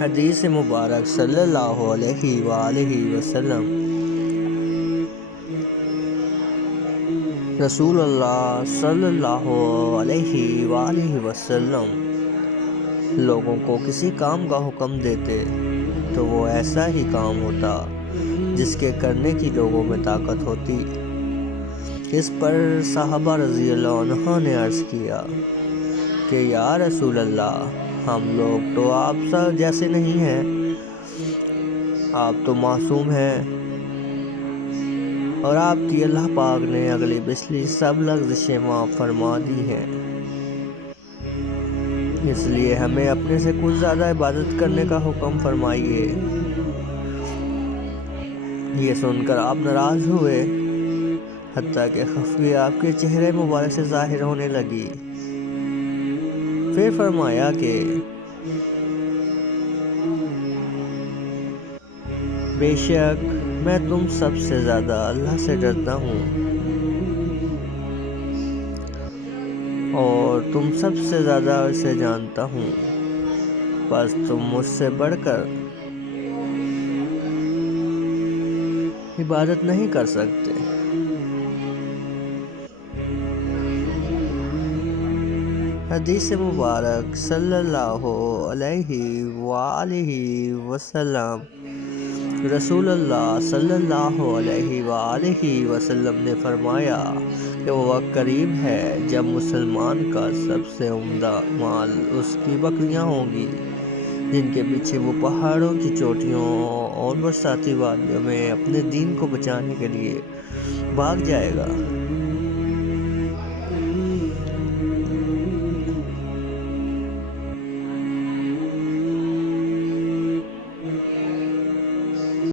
حدیث مبارک صلی اللہ علیہ وآلہ وسلم۔ رسول اللہ صلی اللہ علیہ وآلہ وسلم لوگوں کو کسی کام کا حکم دیتے تو وہ ایسا ہی کام ہوتا جس کے کرنے کی لوگوں میں طاقت ہوتی۔ اس پر صحابہ رضی اللہ عنہ نے عرض کیا کہ یا رسول اللہ، ہم لوگ تو آپ سا جیسے نہیں ہیں، آپ تو معصوم ہیں اور آپ کی اللہ پاک نے اگلی پچھلی سب لغزشیں معاف فرما دی ہیں، اس لیے ہمیں اپنے سے کچھ زیادہ عبادت کرنے کا حکم فرمائیے۔ یہ سن کر آپ ناراض ہوئے، حتیٰ کہ خفگی آپ کے چہرے مبارک سے ظاہر ہونے لگی۔ پھر فرمایا کہ بے شک میں تم سب سے زیادہ اللہ سے ڈرتا ہوں اور تم سب سے زیادہ اسے جانتا ہوں، بس تم مجھ سے بڑھ کر عبادت نہیں کر سکتے۔ حدیث مبارک صلی اللہ علیہ وآلہ وسلم۔ رسول اللہ صلی اللہ علیہ وآلہ وسلم نے فرمایا کہ وہ وقت قریب ہے جب مسلمان کا سب سے عمدہ مال اس کی بکریاں ہوں گی، جن کے پیچھے وہ پہاڑوں کی چوٹیوں اور برساتی وادیوں میں اپنے دین کو بچانے کے لیے بھاگ جائے گا۔